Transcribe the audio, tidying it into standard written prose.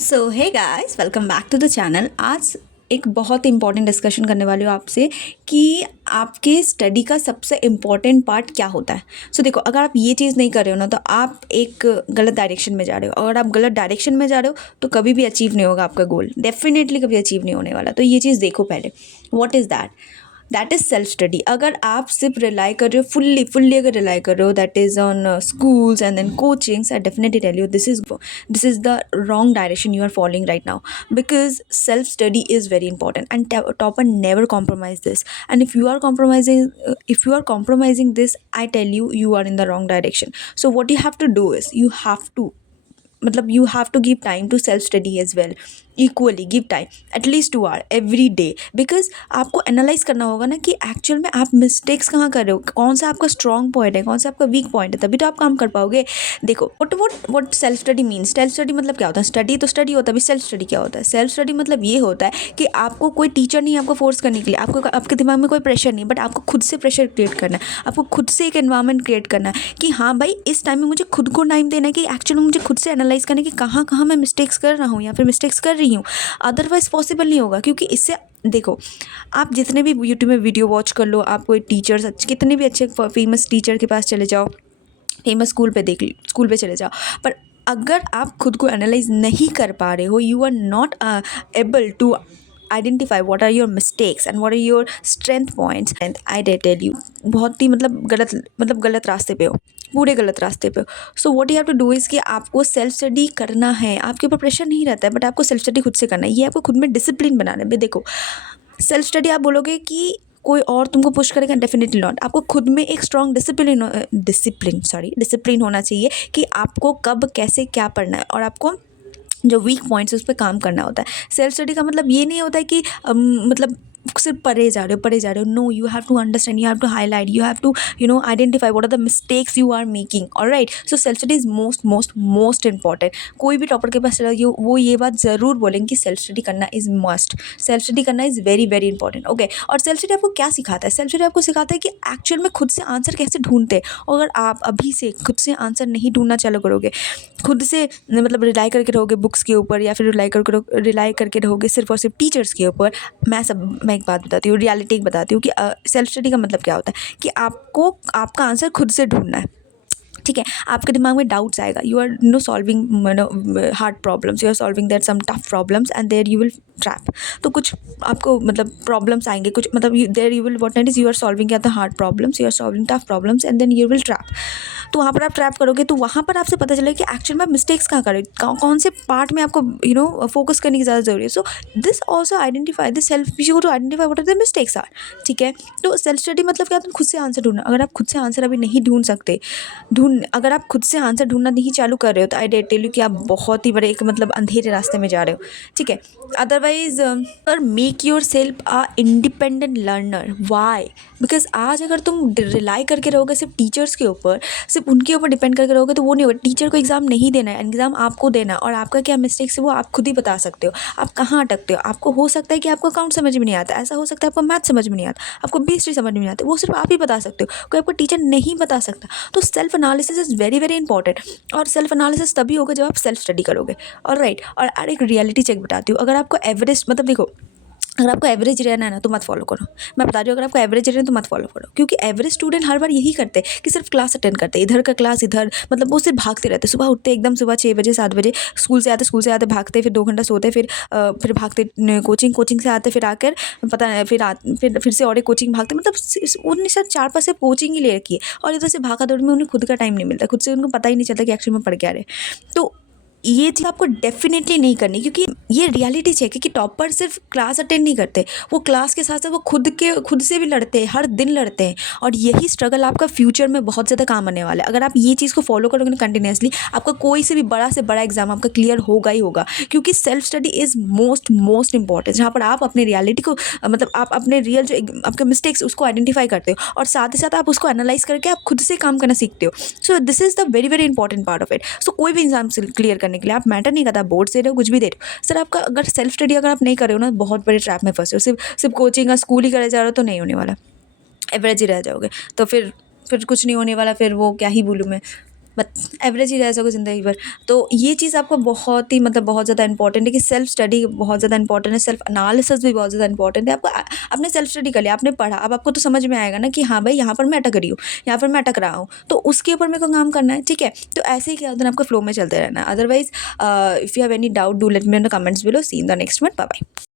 So hey guys, welcome back to the channel. आज एक बहुत इंपॉर्टेंट डिस्कशन करने वाली हूँ आपसे कि आपके स्टडी का सबसे इम्पॉर्टेंट पार्ट क्या होता है। देखो, अगर आप ये चीज़ नहीं कर रहे हो ना तो आप एक गलत डायरेक्शन में जा रहे हो। अगर आप गलत डायरेक्शन में जा रहे हो तो कभी भी अचीव नहीं होगा आपका गोल, डेफिनेटली कभी अचीव नहीं होने वाला। तो ये चीज़ देखो पहले, what is that is self study. अगर आप सिर्फ रिलाई कर रहे हो फुल्ली अगर रिलाई कर रहे हो that is on schools and then coachings, I definitely tell you this is the wrong direction you are following right now, because self study is very important and topper never compromise this. And if you are compromising this, I tell you, you are in the wrong direction. So what you have to do is you have to give time to self study as well. Equally give time, at least 2 hour every day, because आपको analyse करना होगा ना कि actual में आप mistakes कहाँ कर रहे हो, कौन सा आपका स्ट्रॉन्ग पॉइंट है, कौन सा आपका वीक पॉइंट है, तभी तो आप काम कर पाओगे। देखो, what self study means. Self study मतलब क्या होता है? स्टडी तो स्टडी होता है, अभी सेल्फ स्टडी क्या होता है? सेल्फ स्टडी मतलब ये होता है कि आपको कोई टीचर नहीं है आपको फोर्स करने के लिए, आपके दिमाग में कोई प्रेशर नहीं, बट आपको खुद से प्रेशर क्रिएट करना है, आपको खुद से एक एनवायरनमेंट क्रिएट करना है कि हाँ भाई, इस टाइम में मुझे खुद को टाइम देना है कि एक्चुअली में मुझे खुद से एनालाइज करना है कि कहाँ कहाँ मैं मिस्टेक्स कर रहा हूँ या फिर मिस्टेक्स कर रही हूँ। अदरवाइज पॉसिबल नहीं होगा, क्योंकि इससे देखो, आप जितने भी यूट्यूब में वीडियो वॉच कर लो, आप कोई टीचर्स, कितने भी अच्छे फेमस टीचर के पास चले जाओ, फेमस स्कूल पे चले जाओ, पर अगर आप खुद को एनालाइज नहीं कर पा रहे हो, you are not able to identify what are your mistakes and what are your strength points, and I tell you, बहुत ही गलत रास्ते पे हो, पूरे गलत रास्ते पे हो। So what you have to do is कि आपको सेल्फ स्टडी करना है। आपके ऊपर प्रेशर नहीं रहता है, बट आपको सेल्फ स्टडी खुद से करना है। ये आपको खुद में डिसिप्लिन बनाना है। देखो, सेल्फ स्टडी आप बोलोगे कि कोई और तुमको पुश करेगा, डेफिनेटली नॉट। आपको खुद में एक स्ट्रॉन्ग डिसिप्लिन होना चाहिए कि आपको कब कैसे क्या पढ़ना है, और आपको जो वीक पॉइंट्स उस पर काम करना होता है। सेल्फ स्टडी का मतलब ये नहीं होता है कि सिर्फ पढ़े जा रहे हो। No, you have to understand, you have to highlight, you have to identify what are the mistakes you are making. Alright, so self study is most important. कोई भी टॉपर के पास चला गया, वो ये बात ज़रूर बोलेंगे कि सेल्फ स्टडी करना इज मस्ट, सेल्फ स्टडी करना is very very important. Okay, और सेल्फ स्टडी आपको क्या सिखाता है? सेल्फ स्टडी आपको सिखाता है कि एक्चुअल में खुद से आंसर कैसे ढूंढते हैं। और अगर आप अभी से खुद से आंसर नहीं ढूंढना चालू करोगे, खुद से रिलाई करके रहोगे बुक्स के ऊपर, या फिर रिलाई करके रहोगे सिर्फ और सिर्फ टीचर्स के ऊपर, मैं एक बात बताती हूँ, रियलिटी एक बताती हूँ कि सेल्फ स्टडी का मतलब क्या होता है कि आपको आपका आंसर खुद से ढूंढना है। ठीक है, आपके दिमाग में डाउट्स आएगा, you are solving hard problems, you are solving that some tough problems, and there you will trap. तो कुछ आपको प्रॉब्लम्स आएंगे, कुछ there you will what it is, you are solving the hard problems, you are solving tough problems, and then you will trap. तो वहाँ पर आप trap करोगे, तो वहाँ पर आपसे पता चलेगा कि एक्चुअल में मिस्टेक्स कहाँ करें, कौन से पार्ट में आपको फोकस करने की ज़्यादा जरूरी है। So this also identify this self you to identify what are the mistakes are. ठीक है, तो सेल्फ स्टडी मतलब क्या, तुम खुद से आंसर ढूंढना। अगर आप खुद से आंसर अभी नहीं ढूंढ सकते, अगर आप खुद से आंसर ढूंढना नहीं चालू कर रहे हो, तो आई टेल यू कि आप बहुत ही बड़े एक अंधेरे रास्ते में जा रहे हो। ठीक है, otherwise make yourself a independent learner. Why? Because आज अगर तुम रिलाई करके रहोगे सिर्फ टीचर्स के ऊपर, सिर्फ उनके ऊपर डिपेंड करके रहोगे, तो वो नहीं होगा। टीचर को एग्जाम नहीं देना है, एग्जाम आपको देना है, और आपका क्या मिस्टेक्स है वो आप खुद ही बता सकते हो। आप कहाँ अटकते हो, आपको हो सकता है कि आपको अकाउंट समझ में नहीं आता, ऐसा हो सकता है आपको मैथ समझ में नहीं आता, आपको हिस्ट्री समझ में नहीं आती, वो सिर्फ आप ही बता सकते हो, कोई आपको टीचर नहीं बता सकता। तो self analysis is very very important, और सेल्फ एनालिसिस तभी होगा जब आप सेल्फ स्टडी करोगे। ऑलराइट, और एक रियलिटी चेक बताती हूँ। अगर आपको एवरेज देखो, अगर आपको एवरेज रहना है ना तो मत फॉलो करो। मैं बता रही हूँ, अगर आपको एवरेज रहना है तो मत फॉलो करो, क्योंकि एवरेज स्टूडेंट हर बार यही करते हैं कि सिर्फ क्लास अटेंड करते हैं, इधर का क्लास इधर, वो सिर्फ भागते रहते हैं। सुबह उठते एकदम सुबह 6 बजे 7 बजे, स्कूल से आते भागते, फिर 2 घंटा सोते, फिर भागते कोचिंग से आते, फिर आकर पता नहीं फिर से और एक कोचिंग भागते। उन्होंने सर 4-5 से कोचिंग ही ले रखी है, और इधर से भागा दौड़ में उन्हें खुद का टाइम नहीं मिलता, खुद से उनको पता ही नहीं चलता कि एक्चुअली में पढ़ क्या रहे। तो ये चीज़ आपको डेफिनेटली नहीं करनी, क्योंकि ये रियलिटी चेक है कि टॉपर सिर्फ क्लास अटेंड नहीं करते, वो क्लास के साथ साथ वो खुद से भी लड़ते हैं, हर दिन लड़ते हैं, और यही स्ट्रगल आपका फ्यूचर में बहुत ज़्यादा काम आने वाला है। अगर आप ये चीज़ को फॉलो करोगे ना कंटिन्यूसली, आपका कोई से बड़ा एग्जाम आपका क्लियर होगा ही होगा, क्योंकि self study is most important, जहाँ पर आप अपने रियलिटी को आप अपने रियल जो आपके मिस्टेक्स उसको आइडेंटिफाई करते हो, और साथ ही साथ आप उसको एनालाइज करके आप खुद से काम करना सीखते हो। So this is the very very important part of it. So कोई भी एग्जाम क्लियर करने के लिए आप मैटर नहीं करता, बोर्ड से रहे हो कुछ भी दे रहे हो, सर आपका अगर सेल्फ स्टडी अगर आप नहीं कर रहे हो ना, बहुत बड़े ट्रैप में फंसे हो। सिर्फ कोचिंग या स्कूल ही करे जा रहे हो तो नहीं होने वाला, एवरेज ही रह जाओगे, तो फिर कुछ नहीं होने वाला, फिर वो क्या ही बोलूँ मैं। बस एवरेज ही रह सको ज़िंदगी भर। तो ये चीज़ आपको बहुत ही मतलब बहुत ज़्यादा इंपॉर्टेंट है कि सेल्फ स्टडी बहुत ज़्यादा इंपॉर्टेंट है, सेल्फ एनालिसिस भी बहुत ज़्यादा इंपॉर्टेंट है। आपको आपने सेल्फ स्टडी कर लिया, आपने पढ़ा, अब आपको तो समझ में आएगा ना कि हाँ भाई यहाँ पर मैं अटक रही हूँ, यहाँ पर मैं अटक रहा हूँ, तो उसके ऊपर मेरे को काम करना है, ठीक है। तो ऐसे ही क्या होता है, आपको फ्लो में चलते रहना है। Otherwise if you have any doubt do let me in the comments below. See in the next one, bye bye.